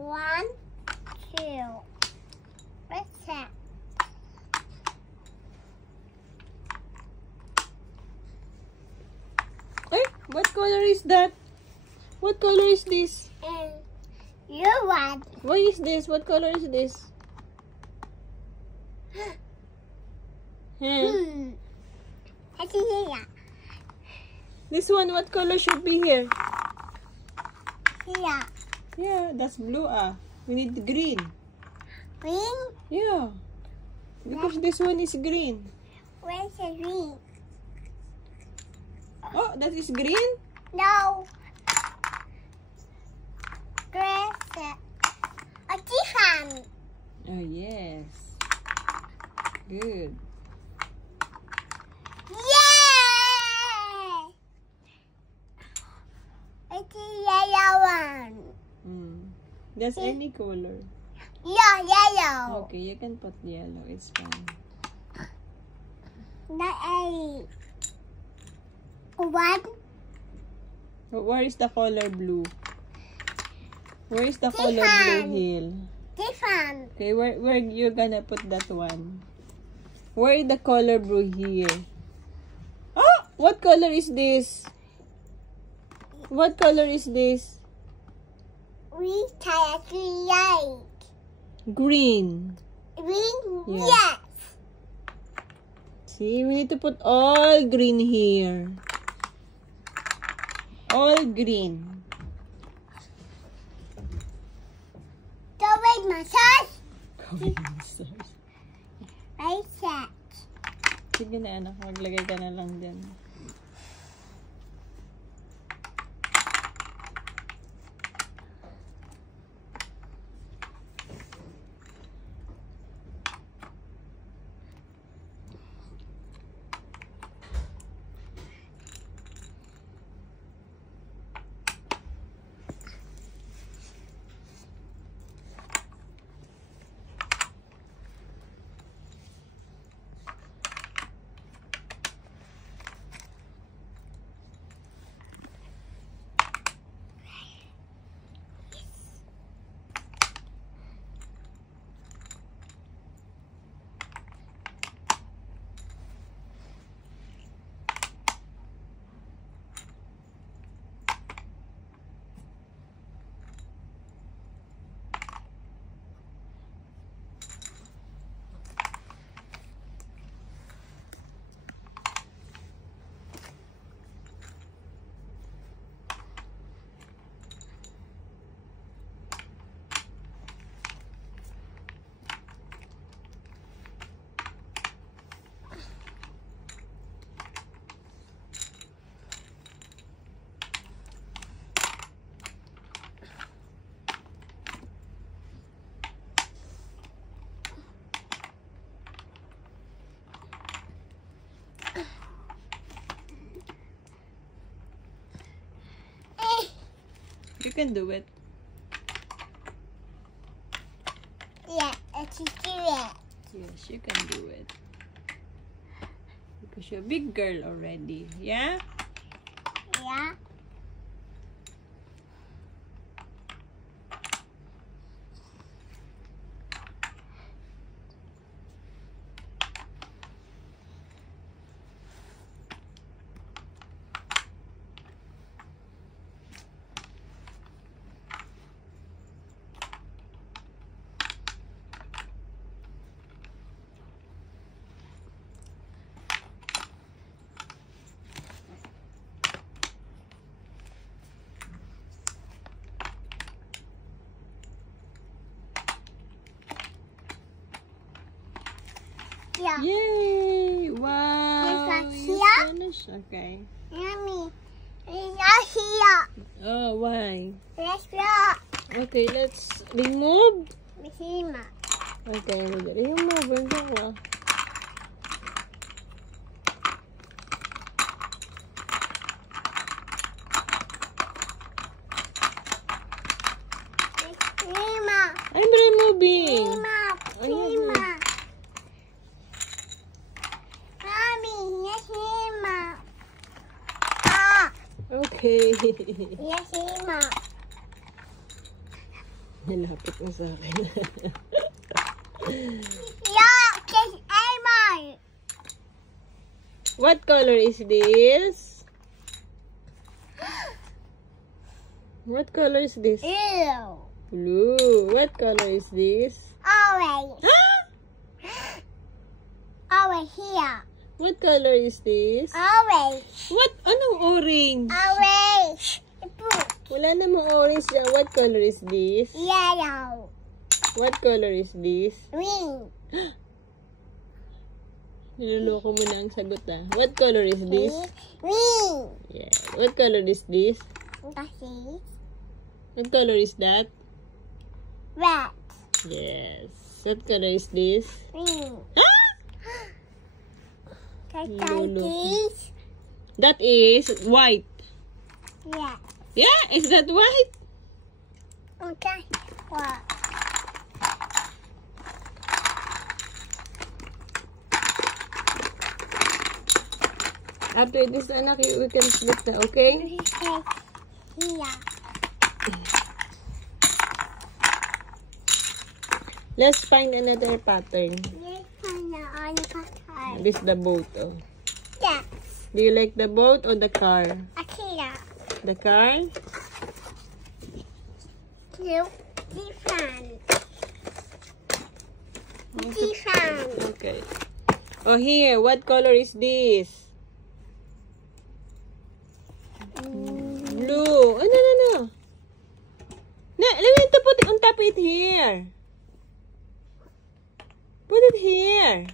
1, 2. What's that? Hey, what color is that? What color is this? Your one. What is this? What color is this? That's here. This one, what color should be here? Here. Yeah, that's blue We need green. Green? Yeah. Because this one is green. Where's the green? Oh, that is green? No. Where's a different? Oh, yes. Good. Yay! It's the yellow one. That's any color. Yeah, yellow. Okay, you can put yellow. It's fine. Not a one. But where is the color blue? Where is the color blue here? Different. Okay, where you gonna put that one? Where is the color blue here? Oh, what color is this? What color is this? We try to light. Green. Green? Yeah. Yes. See, we need to put all green here. All green. Go with massage. Coincide. Right set. Sige na anak, maglagay ka na lang din. You can do it. Yeah, let's do it. Yes, you can do it. Because you're a big girl already. Yeah? Yeah. Yeah. Yay! Wow! Is You that finished? Okay. Yummy. It's not here. Oh, why? Let's go. Okay, let's remove. Mishima. Okay, remove. Bring ko. Mishima. I'm removing. Mishima. Mishima. Mommy, Mishima. Ah. Okay. Mishima. Nilapit mo sa akin. Yeah, kiss Emma. What color is this? What color is this? Ew. Blue. What color is this? Orange. Ah! Orange here. What color is this? Orange. What? Anong orange? Orange. Blue. Wala namang orange dyan. What color is this? Yellow. What color is this? Green. Niloloko mo na ang sagot ah. What color is this? Green. Yeah. What color is this? That's it. What color is that? Red. Yes. What color is this? Green. Ah! Lolo. This. That is white. Yeah. Yeah, is that white? Okay. What? After this, anak, we can split na, okay? Here. Let's find another pattern. Yes, on the pattern. This is the boat. Oh. Yes. Do you like the boat or the car? Akira. The car? Two. Different. Different. Okay. Oh, here. What color is this? Blue. Oh, no. No, let me to put it on top it here. Put it here.